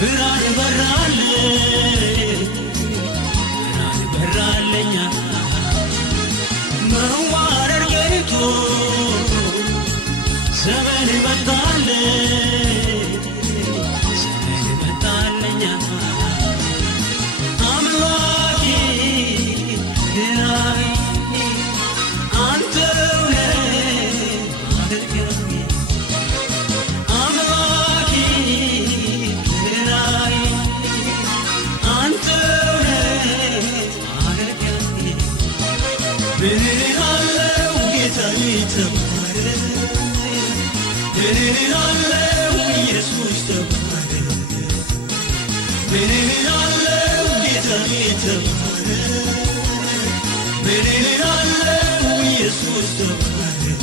ብርሃን በራለኛ መዋረድ ገይቶ ዘመን መጣለኛ አምላኬ ድናይ አንተውነ አገልጋዬ አምላኬ ድናይ አንተውነ አገልጋዬ ብርሃለው ጌታዬ ተባረክ ብርሃለው ኢየሱስ ተባረክ ብርሃለው ጌታዬ ተባረክ ብርሃለው ኢየሱስ ተባረክ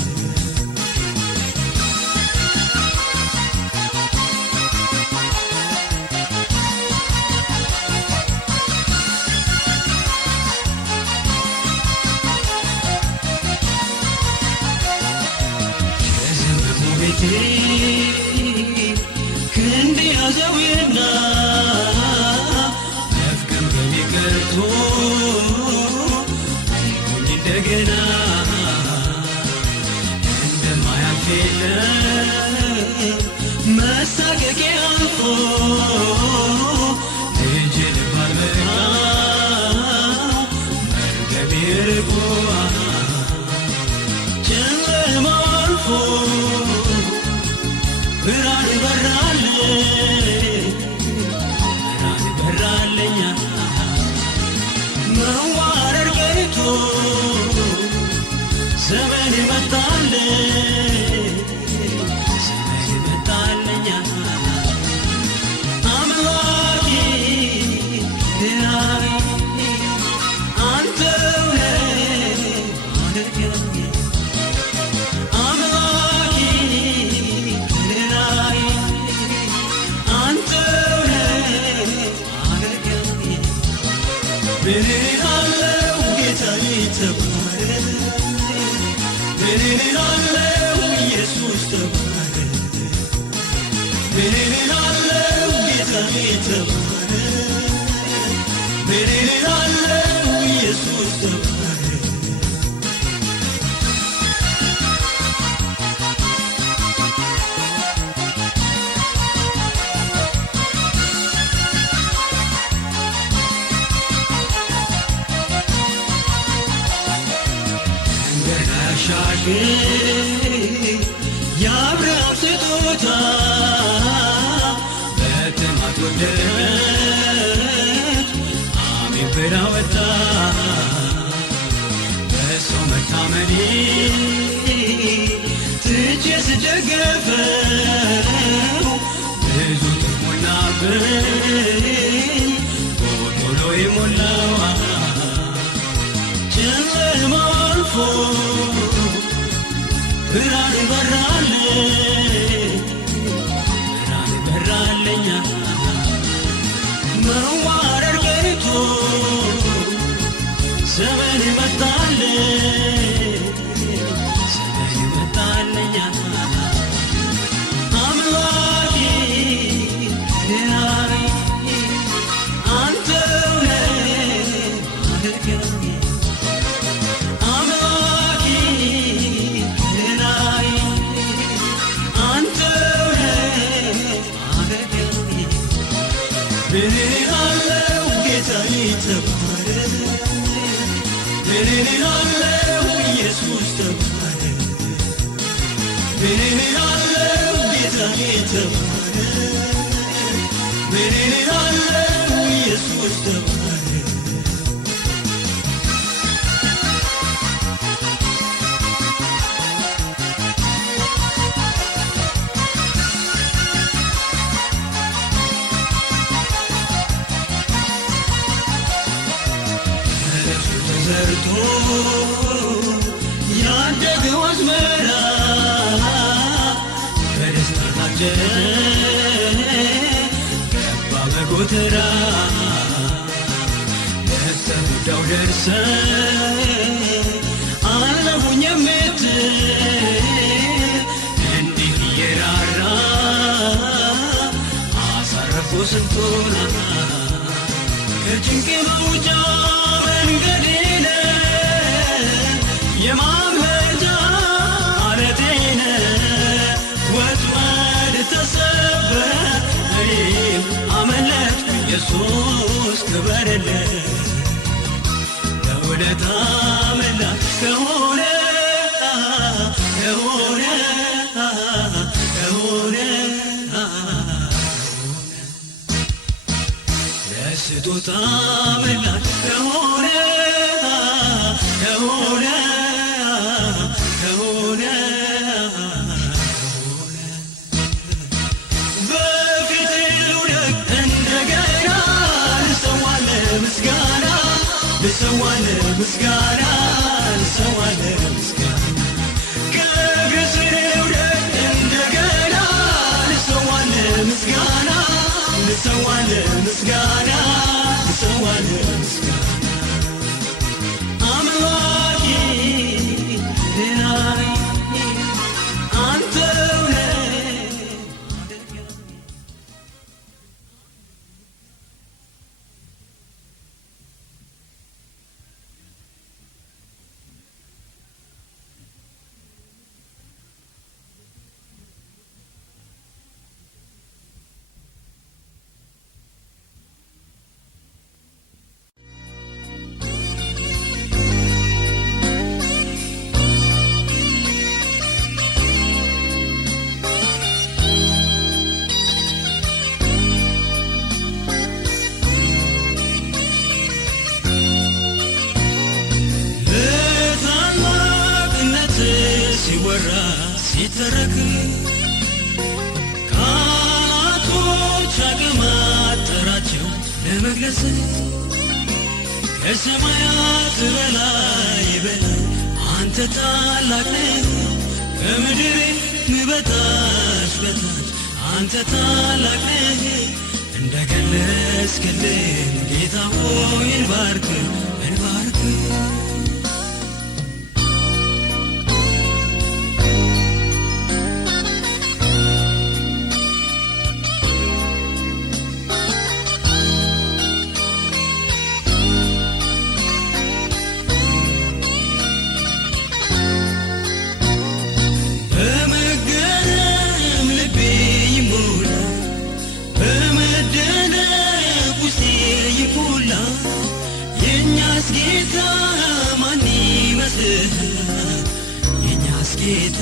ክንድ ያዘውና መፍቀም በሚቀርቶ እንደገና እንደማያልፍ የለም መሳቀቂያ አልፎ ልጅ ልባል በቃ መርገሜ ርቆ ጨለማው አልፎ ብርሃን በራለኛ መዋረድ ገይቶ ዘመን መጣለኛ አምላኬ ድናይ አንተውነ አገልጋዬ አምላኬ ድናይ አንተውነ አገልጋዬ ብርሃለው ጌታዬ ተባረክ ብርሃለው ኢየሱስ ተባረክ ብርሃለው ጌታዬ ተባረክ ብርሃለው ኢየሱስ ተባረክ የአብርሃም ስጦታ በጥማት ወደቀች አሜን ብላ ወጣ በሰው መታመኔ ትቼ ስደገፈው ብዙ ጥፍ ሞላብኝ ጎዶሎ የሞላው ጨለማው አልፎ ብርሃን በራለኛ መዋረድ ገይቶ ዘመን መጣለኛ አምላኬ ድናይ አንተውነ አገልጋዬ አምላኬ ድናይ አንተውነ አገልጋዬ ብርሃለው ጌታዬ ተባረክ ብርሃለው ኢየሱስ ተባረክ ብርሃለው ጌታዬ ተባረክ ብርሃለው ኢየሱስ ተባረክ ተዘርቶ ያደገው አዝመራ በደስታ ታጀበ ገባ በጎተራ ለተጎዳው ደርሰ አለሁኝ የምትል እንዲህ እየራራ ክበርለት ለውለታ ምላሽ ከሆነ ለስጦታ ምላሽ ከሆነ ልሰዋለ ምስጋና ልሰዋለ ምስጋና ከእግር ስር ልውደቅ እንደገና ልሰዋለ ምስጋና ልሰዋለ ምስጋና ልሰዋለ ምስጋና አምላኬ ሌላይ አንተው ነህ ሲተረክ ቃላቶች አቅም አጠራቸው ለመግለጽ ከሰማያት በላይ በላይ አንተ ታላቅ ነህ ከምድር በታች በታች አንተ ታላቅ ነህ እንደገለጽክልን ጌታ ሆይ እንባርክ እንባርክ ጌታ ማን ይመስልሃል የኛስ ጌታ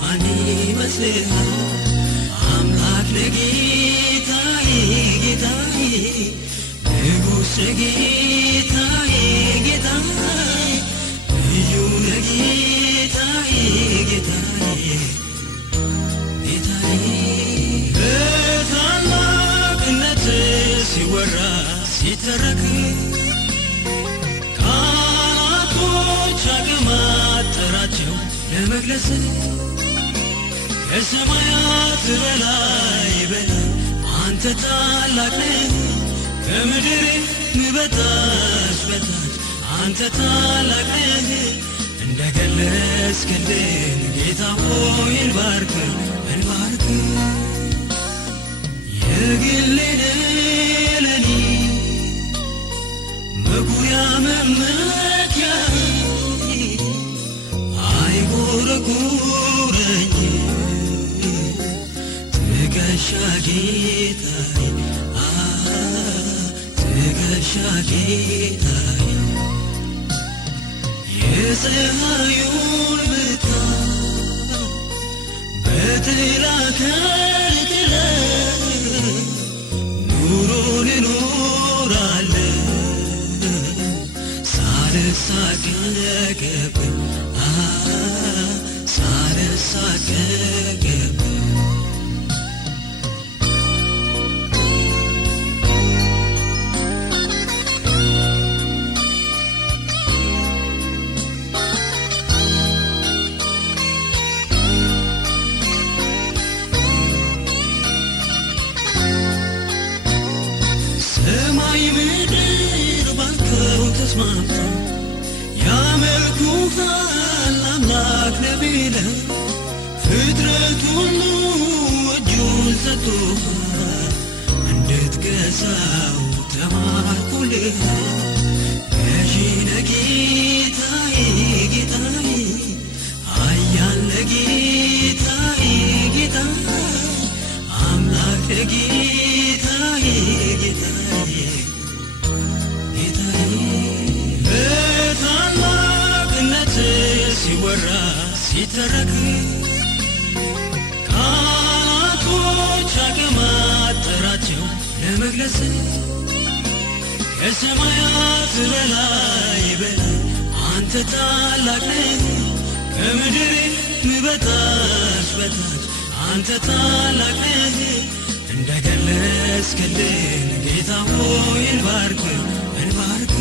ማን ይመስልሃል አምላክ ለጌታዬ ጌታዬ ንጉሥ ለጌታዬ ጌታዬ ልዩ ለጌታዬ ጌታዬ ጌታዬ በታላቅነት ሲወራ ሲተረክ አቅም አጠራቸው ለመግለጽ ከሰማያት በላይ በላይ አንተ ታላቅ ነህ ከምድር በታች በታች አንተ ታላቅ ነህ እንደገለጽክልን ጌታ ሆይ እንባርክ እንባርክ የግሌ ነህ ለኔ መኩሪያ መመኪያ አይጎረጉረኝ ትከሻ ጌታዬ ትከሻ ጌታዬ የፀሐዩን ብርሃን በጥላ ከልክለህ ኑሮን እኖራለሁ ሳልሳቀቅብህ ሳልሳቀቅብህ ሰማይ ምድር ባንከው ተስማምተው ያመልኩሃል አምላክ ነህ ብለው ፍጥረት ሁሉ እጁን ሰጥቶሃል እንድትገዛው ተማርኮልሃል ገዢ ነህ ጌታዬ ጌታዬ ኃያል ነህ ጌታዬ ጌታዬ አምላክ ነህ ጌታዬ ጌታዬ ሲወራ ሲተረክ ቃላቶች አቀማጠራቸው ለመግለጽ ከሰማያት በላይ በላይ አንተ ታላቅ ነህ ከምድር በታች በታች አንተ ታላቅ ነህ እንደገለጽክልን ጌታ ሆይ እንባርክ እንባርክ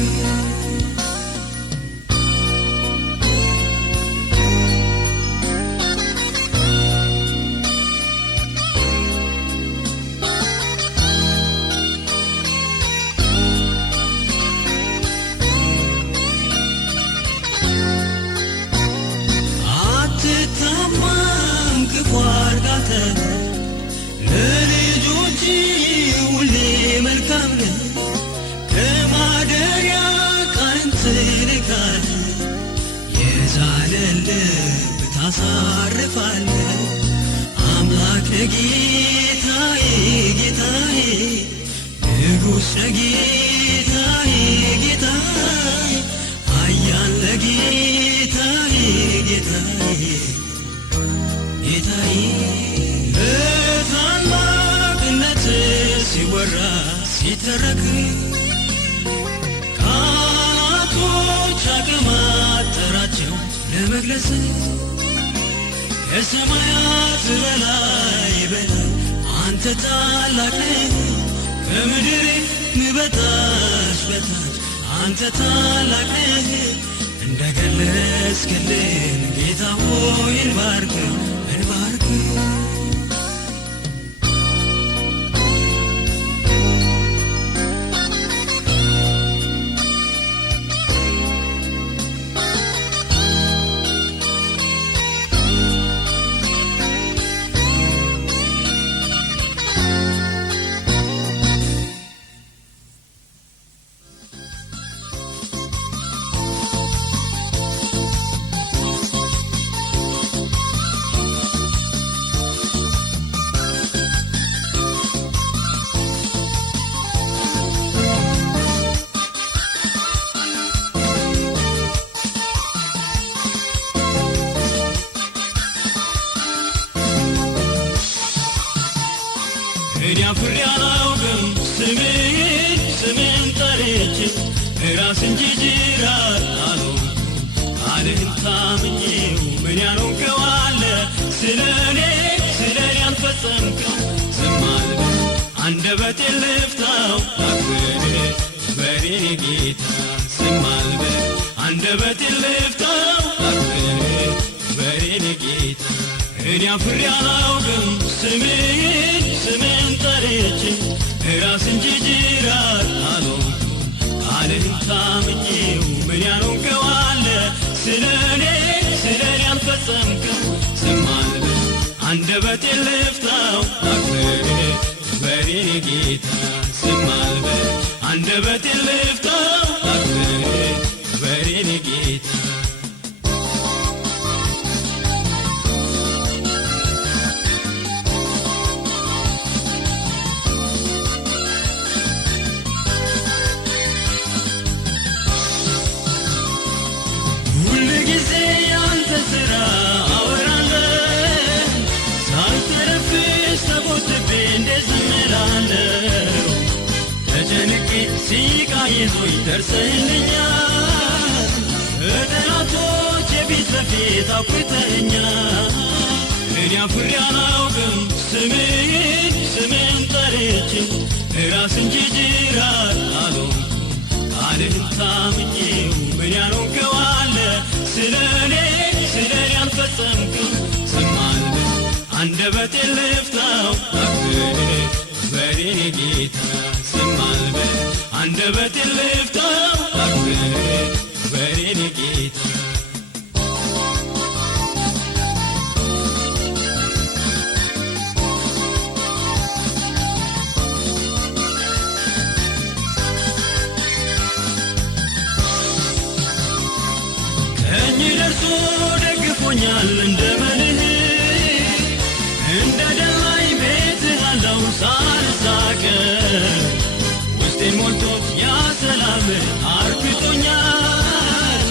ለልጆች ሁሌ መልካም ነህ ከማደሪያ ቃልን ትልካለህ የዛለን ልብ ታሳርፋለህ አምላክ ነህ ጌታዬ ጌታዬ ንጉሥ ነህ ጌታዬ ጌታዬ ኃያል ነህ ጌታዬ ጌታዬ ጌታዬ በታላቅነት ሲወራ ሲተረክ ቃላቶች አቀማጠራቸው ለመግለጽ ከሰማያት በላይ በላይ አንተ ታላቅ ነህ ከምድር በታች በታች አንተ ታላቅ ነህ እንደገለጽክልን ጌታ ሆይ እንባርክ እንባርክ እኔ አፍሬ አላውቅም ስምህን ጠርቼ ራስ እንጂ ጅራት አልሆንኩም ቃልህን ታምኜው ምን ያልሆንከው አለ ስለኔ ያልፈጸምከው ዝም አልበል አንደበቴን ልፍታው ላክብርህ በሬኔ ጌታ ዝም አልበል አንደበቴን ልፍታው ላክብርህ በሬኔ ጌታ እኔ አፍሬ አላውቅም ስምህን ጠርቼ ራስ እንጂ ጅራት አልሆንኩም ቃልህን ታምኜው ምን ያልሆንከው አለ ስለኔ ያልፈጸምከው ዝም አልበል አንደበቴን ልፍታው ላክብርህ በሬኔ ጌታ ዝም አልበል አንደበቴን ልፍታው ላክብርህ በሬኔ ጌታ ጊዜ ያንተ ሥራ አወራለሁ ሳልተረፍስ ተቦትቤ እንዴት ዝም እላለሁ ተጨንቄ ሲቃዬ ዞኝ ደርሰህልኛል በጠላቶቼ ፊት ለፊት አኩርተኸኛል እኔ አፍሬ አላውቅም ስምህን ጠርቼ ራስ እንጂ ጅራት አልሆንኩም ቃልህን ታምኜው ምን ያልሆንከው አለ ስለኔ ያልፈጸምከው ዝም አልበል አንደበቴን ልፍታው ላክብርህ በሬኔ ጌታ ዝም አልበል አንደበቴን ልፍታው ላክብርህ በሬኔ ጌታ ቀኝ ደርሶ ደግፎኛል እንደምንህ እንደ ደላይ ቤትህ አለው ሳልሳቀቅ ውስጤን ሞልቶት ያ ሰላምህ አርክቶኛል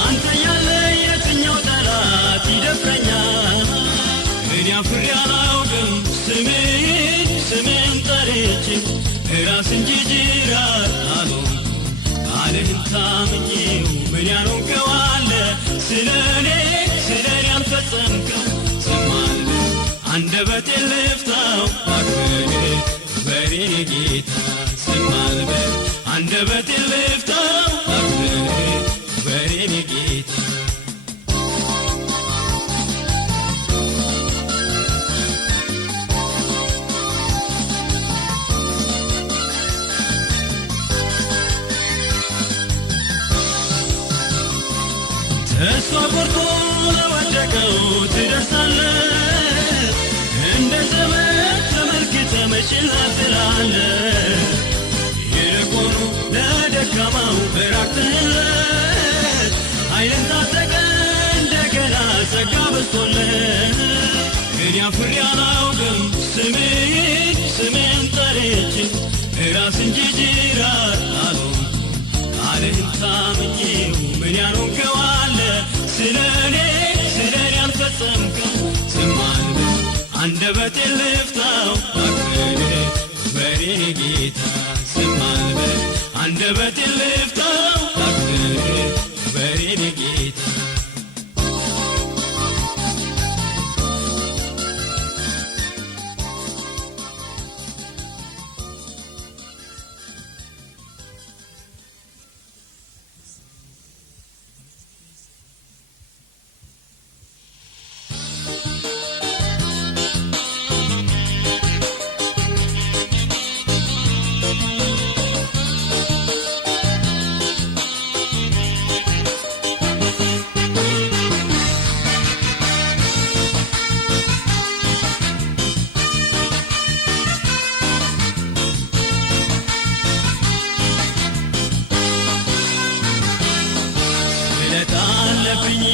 አንተ ያለ የትኛው ጠላት ታምኜው ምን ያኖንከዋለ ስለኔ ያልፈጸምከው ዝም አልበል አንደበቴን ልፍታው አክብር በኔ ጌታ ዝም አልበል አንደበቴን ልፍታው አክብር በኔ ጌታ ተስፋ ቆርጦ ለወደቀው ትደርሳለህ እንደ ዘመን ተመልክተህ መች ትላለህ ይልቁኑ ለደካማው ራቅተህለት ኃይልን ታጠቀ እንደገና ጸጋ በዝቶለት እኔ አፍሬ አላውቅም ስምህን ጠርቼ ራስ እንጂ ጅራት አልሆንኩም ቃልህን ታምኜው ምን ያኖንከዋለ ስለኔ ያልፈጸምከው ዝም አልበል አንደበቴን ልፍታው አክብር በኔ ጌታ ዝም አልበል አንደበቴን ልፍታው አክብር በኔ ጌታ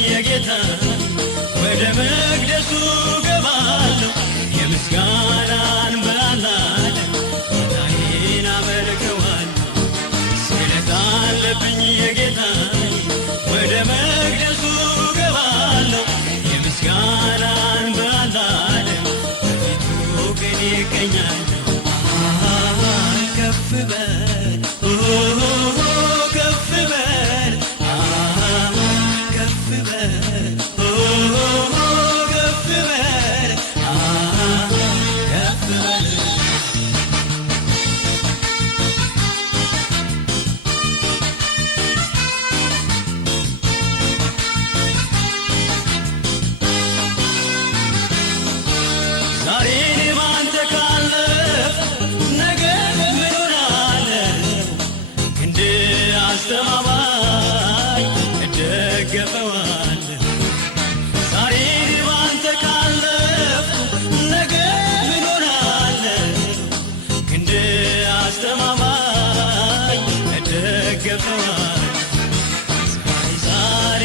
የጌታ ወደ መቅደሱ ገባለሁ የምስጋናን በዓላት ጌታዬን አመልከዋለሁ ስለት አለብኝ የጌታ ወደ መቅደሱ ገባለሁ የምስጋናን በዓላት በፊቱ ቅኔ እቀኛለሁ ከፍ በል ከፍ በል ከፍ በል ከፍ በል ከፍ በል ዛሬን ባንተ ካለፍኩ ነገ ምን ሆናለሁ ክንድ አስተማማኝ እደገፈዋለሁ ዛሬን ባንተ ካለፍኩ ነገ ምን ሆናለሁ ክንድ አስተማማኝ እደገፈዋለሁ ዛሬ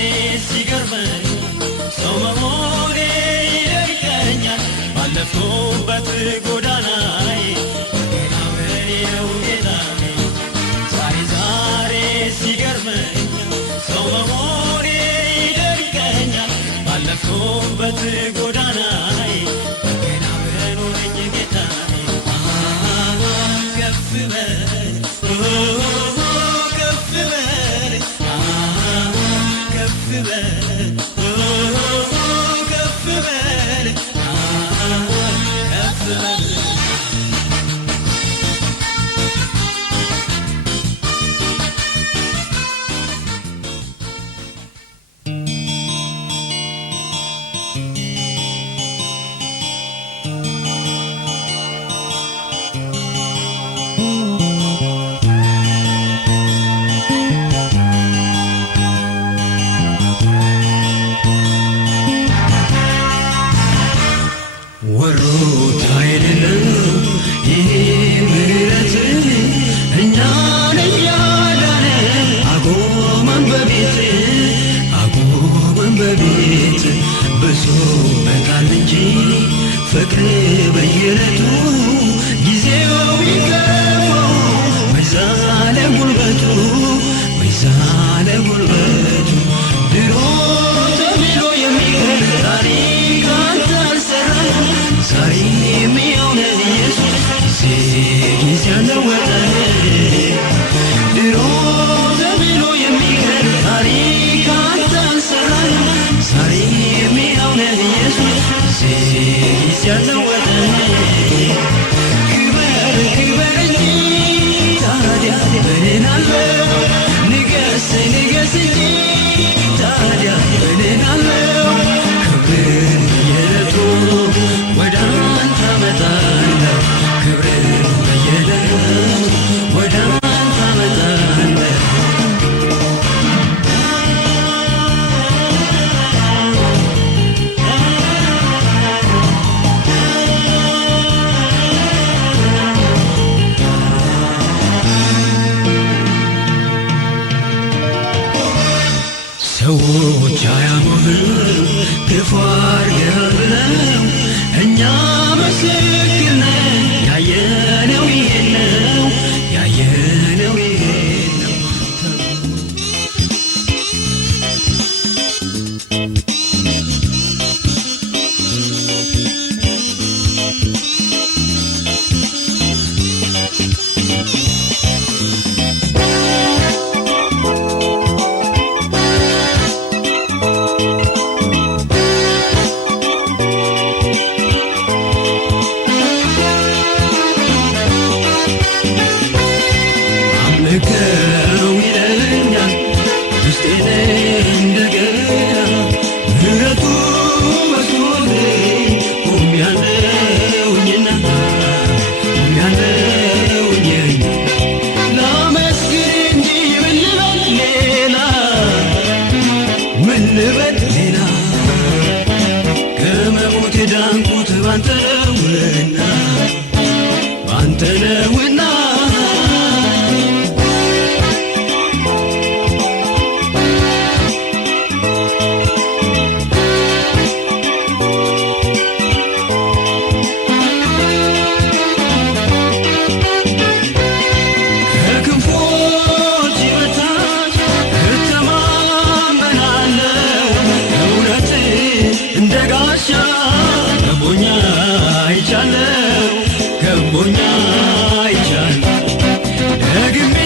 ሲገርመኝ ሰው መሆኔ ይደንቀኛል ባለፍኩበት ጎዳናዬ ገና በኔ ነው ጌታዬ ዛሬ ሲገርመኝ ሰው መሆኔ ይደንቀኛል ባለፍኩበት ጎዳናዬ ገና በኖረኝ ጌታዬ ከፍ በል ከፍ በል ከፍ በል ከፍ በል ከፍ በል ወሮት አይደለም ይሄ ምሕረት እኛን እያዳነ አቆመን በቤት ብሶበታል እንጂ ፍቅር በየዕለቱ ጊዜው ቢገባው በዛለ ጉልበቱ ድሮ ተብሎ የሚቀር ታሪክ አንተ አልሰራም ዛሬም ያው ነህ ኢየሱስ ጊዜ ያለወጠ ድሮ ተብሎ ያለወጠኝ ክበር ክበር እንጂ ታዲያ ምን አለው ንገስ ንገስ እንጂ ታዲያ ምን አለው ክብርን በየዕለቱ ወደ አንተ አመጣለሁ ክብርን በየዕለቱ ወደ አንተ አመጣለሁ ሰዎች አያሙህም ክፉ አድርገሃል ብለው እኛ ምስክር ነን ያየነው ይሄን ነው ያየነው ይሄን ነው ልከው ይለኛል ውስጤን እንደገና ምሕረቱ በዝቶልኝ ቆሜያለሁኝና ላመስግን እንጂ ምን ልበል ሌላ ምን ልበል ሌላ ከመሞት የዳንኩት ባንተ ነውና ባንተ ነውና ከቦኛ አይቻለሁ ደግሜ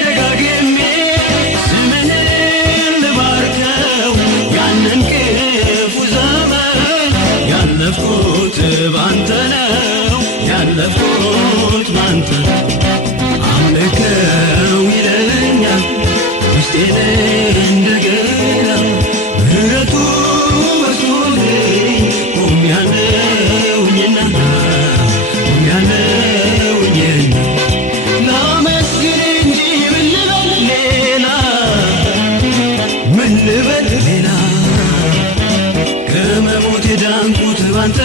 ደጋግሜ ስምህን ልባርከው ያንን ክፉ ዘመን ያለፍኩት ባንተ ነው ያለፍኩት ባንተ ነው አምልከው ይለኛል ውስጤን እንደገና ምሕረቱ በዝቶልኝ ቆሜያለሁኝና ላመስግን እንጂ ምን ልበል ሌላ ምን ልበል ሌላ ከመሞት የዳንኩት ባንተ